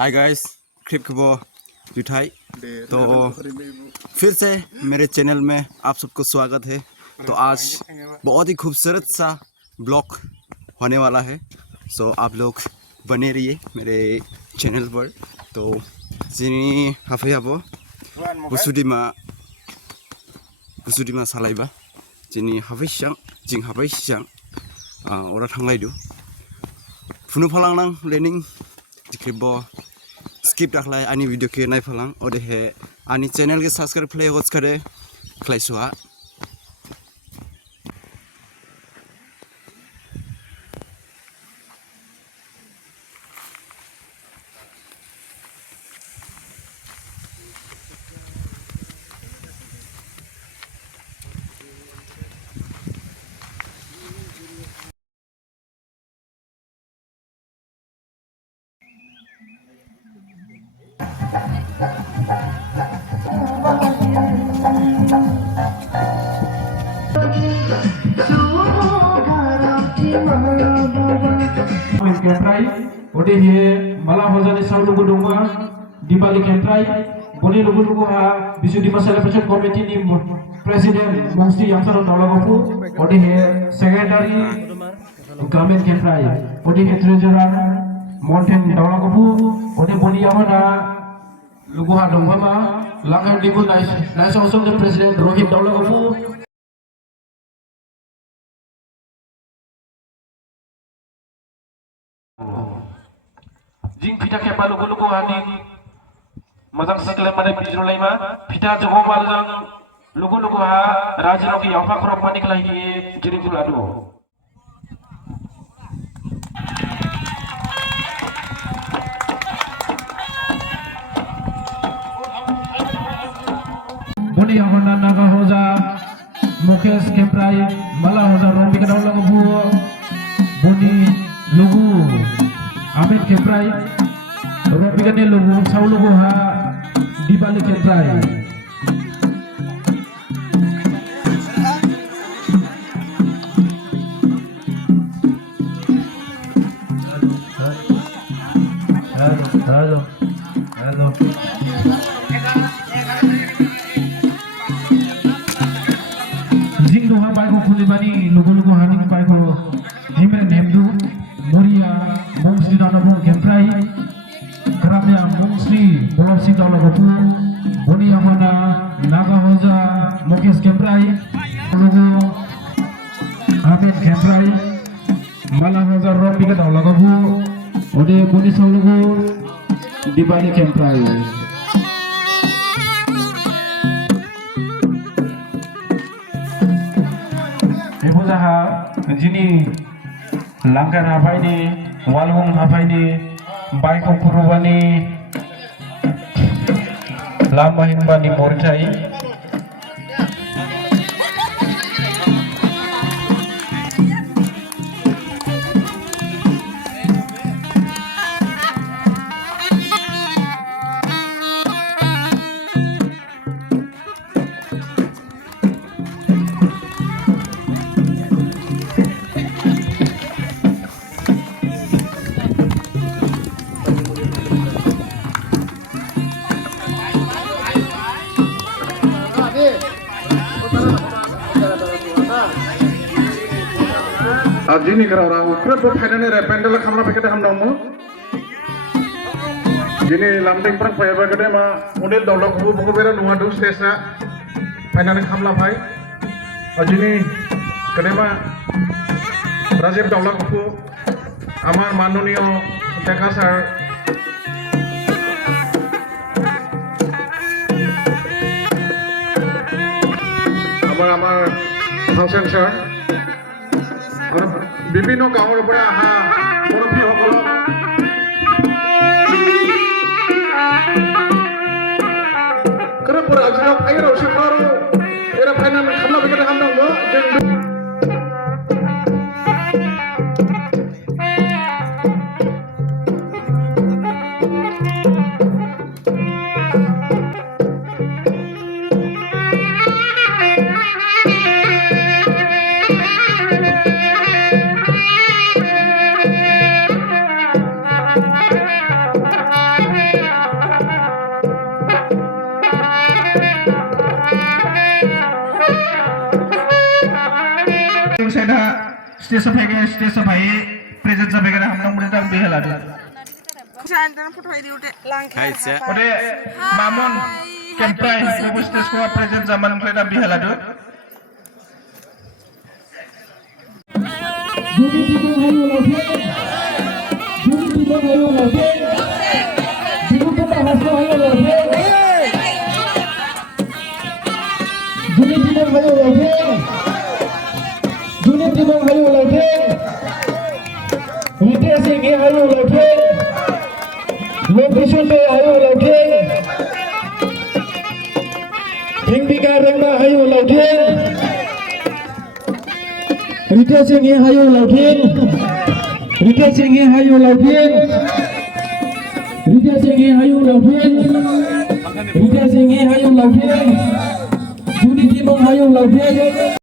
Hi guys, क्रिप खबो मिठाई। तो फिर से मेरे चैनल में आप सबको स्वागत है। तो आज बहुत ही खूबसूरत सा ब्लॉग होने वाला है। सो आप लोग बने रहिए मेरे चैनल पर। तो जिनी हाफे हाबो बुसुदिमा सालायबा जिनी हाफे सिगां जिं हाफे सिगां अरा थांलायदो फुनु फालांनां लेनिं दिख्रिबो skip daklai ani video ke nai phalang ode he ani channel ke subscribe play hots kare khlaiswa Kentrai, ode he malah hojani saulu gudunga di balik Kentrai, boni lugu ha bisu di masalah percaya komiti ni presiden mungsi yang salah dolagofu, ode he secretary Gamen Kentrai, ode he treasurer Mountain dolagofu, ode boni yang mana lugu ha dongama, langan dibu nai sosok de presiden Rohit dolagofu. Jing pita ke lugu hani mazang sekle mare bijro laima pita jogo balang lugu ha rajro ki apa krok manik lagi jiri bulado boni ahona naga hoja Mukesh Kemprai mala hoja rombi ka daw lang bu boni lugu Ahmed Kemprai rombi ka ne lugu saw lugu ha di balik Kemprai Halo Jing doha bai ko kuli bani lugu haning bai ko himre nemdu Moria Mungsri Danabu Kemprai Keramnya Mungsri Bolopsi Dalagopu Boni Amana Naga Hoja Mukesh Kemprai lugu Ahmed Kemprai Malah Hoja Rombi ka Dalagopu ode boni saw lugu di balik Kemprai Ibu Zaha jini langgan apa ini walung apa ini baik kurubani lama himbani mortai Jini kerana ukra berkaitan dengan pendel kamera pakai ham namu. Jini lambing perang payah pakai ma model dolok buku bera nuan dus desa pendel kamera pay. Jini kerana Rajiv dolok buku amar manunio dekasar amar Hausen sir. বিভিন্ন গাঁৱৰ পৰা অহা মুৰব্বীসকলক পৰা আজিও আইৰ অসুখৰ এৰা final খামলা বিকেট খামনাংগো stage भाई present जाबाय हमनां मुदे दां बेहला दे खायसे ओरे मामन केमप्राय को स्टेज को प्रेजेंट जामान मुदे दां बेहला दो लोकेशन पे आयो लौटे भिंबिका रंगा आयो लौटे रिटे सिंह आयो लौटे रिटे सिंह आयो लौटे रिटे सिंह आयो लौटे रिटे सिंह आयो लौटे जुनी टीम आयो लौटे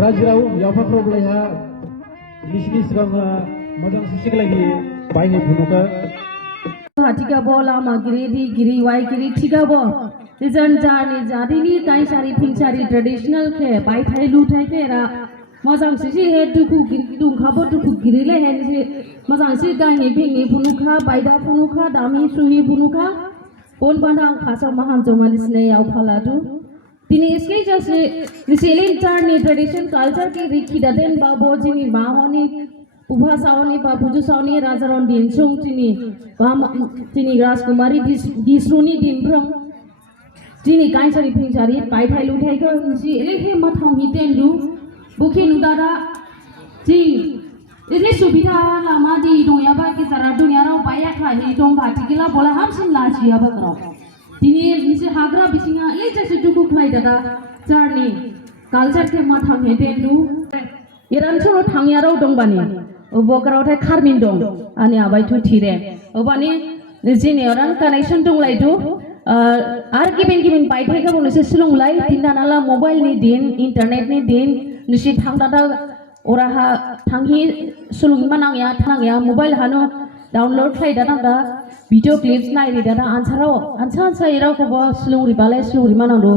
राजराव याफाफ्राव बलायहा बिसिनि सिगां मोजां सिसिक लागि बायनो बुनुका हाथिका बोला मागिरी दी गिरी वाई गिरी ठीका बो रिजन जानी जादिनी ताई सारी फिंग सारी ट्रेडिशनल के बाई थाई लू थाई के रा Mazang sisi he duku dung khabo duku girile he nisi mazang sisi gang he pingi punukha baida punukha dami suhi punukha pon bandang khasa maham jomalis ne yau phaladu tini इसके जैसे reselling चार्नी tradition culture की रिखी ददेन बाबो जिनी माहोनी उभा सावनी बाबुजु सावनी राजारन दिनसुं तिनी राजकुमारी दिसरुनी दिनफ्रम तिनी काइसारी फिंसारी पाइथाइ लुथाइखो निसि एले माथाव हितेनदु बुखि नुदारा जि एले सुबिधा लामा दि दंयाबा गेजारा दुनियाराव बाया खाहि दं भाटिगिला बोला हामसिन लाजिया बाग्राव तिनी निसि हाग्रा बिसिङा एले जैसे दुखु खाइ दादा चारनि कालचार के माथाव हितेनदु इरानसरो थांयाराव दंबानि बकरावथाय खारमिन दं आनि आबायथु थिरे ओबानि जिनियरान कानेक्शन दंलायदु आर गिबिन बायथाइखौ बुंनोसै सोलोंलाय दिनानाला मबाइलनि दिन इन्टारनेटनि दिन निसि थांदादा अराहा थांहि सोलोंमा नांया मबाइल हानो डाउनलोड खालायदादा भिडिअ क्लिप्स नायरिदादा आनसा इरावखौबो सोलोंरिबालाय सोलोंरिमा नांदो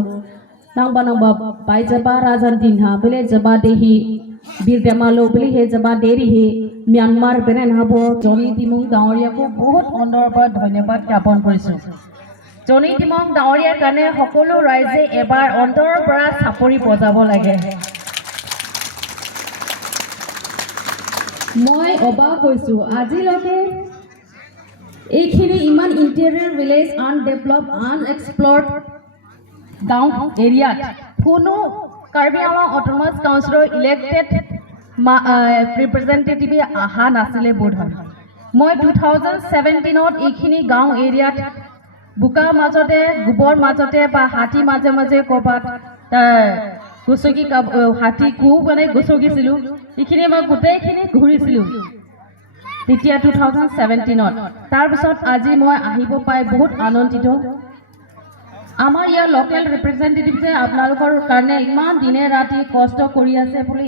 नांबा बायजबा राजान दिनहा बेले जबा देहि बिरदेमालो बेले हे जबा देरि हे म्यानमार बेरेन हाबो जनि दिमुं गावरियाको बहुत अनरबा धन्यवाद ज्ञापन কৰিছো जनि दिमुं गावरियार কাৰণে সকলো ৰাইজে এবাৰ অন্তৰৰ পৰা চাপৰি বজাব লাগে মই অবাক হৈছো আজিলৈকে এইখিনি ইমান ইণ্টেৰিয়ৰ ভিলেজ আনডেভেলপ আনএক্সপ্লৰ্ড গাঁও এৰিয়াত কোনো কাৰ্বি আংলং অটোনমাছ কাউন্সিলৰ ইলেক্টেড ৰিপ্ৰেজেণ্টেটিভ আহা নাছিলে বোধ হয় মই 2017ত এইখিনি গাঁও এৰিয়াত বুকা মাজতে গোবৰ মাজতে বা হাতী মাজে মাজে ক'ৰবাত গছকি হাতী কু মানে গছকিছিলোঁ এইখিনি মই গোটেইখিনি ঘূৰিছিলোঁ তেতিয়া 2017ত তাৰপিছত আজি মই আহিব পাই বহুত আনন্দিত আমাৰ ইয়াৰ লোকেল ৰিপ্ৰেজেণ্টেটিভে আপোনালোকৰ কাৰণে ইমান দিনে ৰাতি কষ্ট কৰি আছে বুলি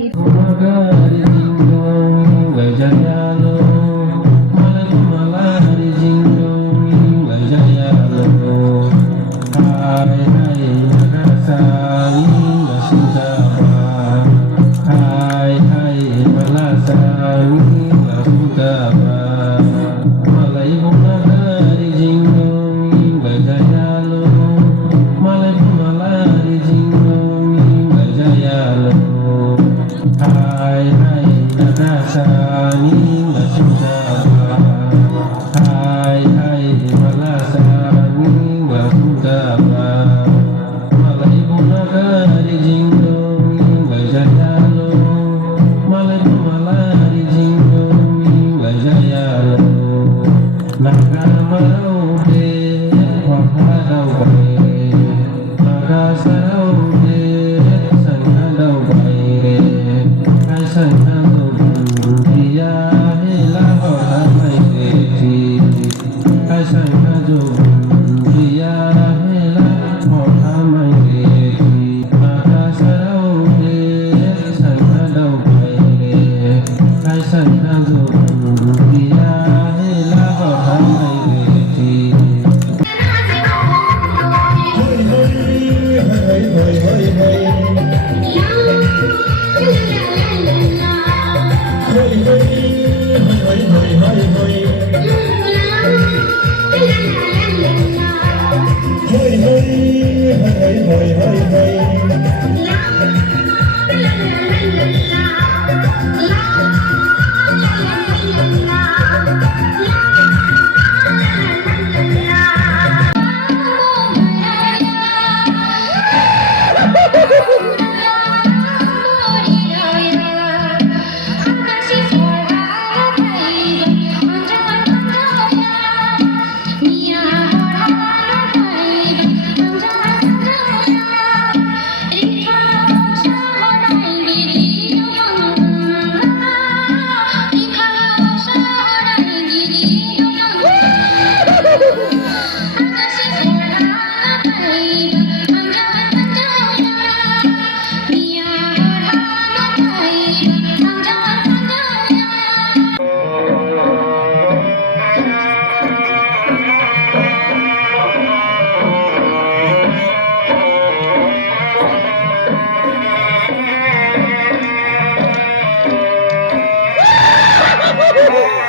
Hey!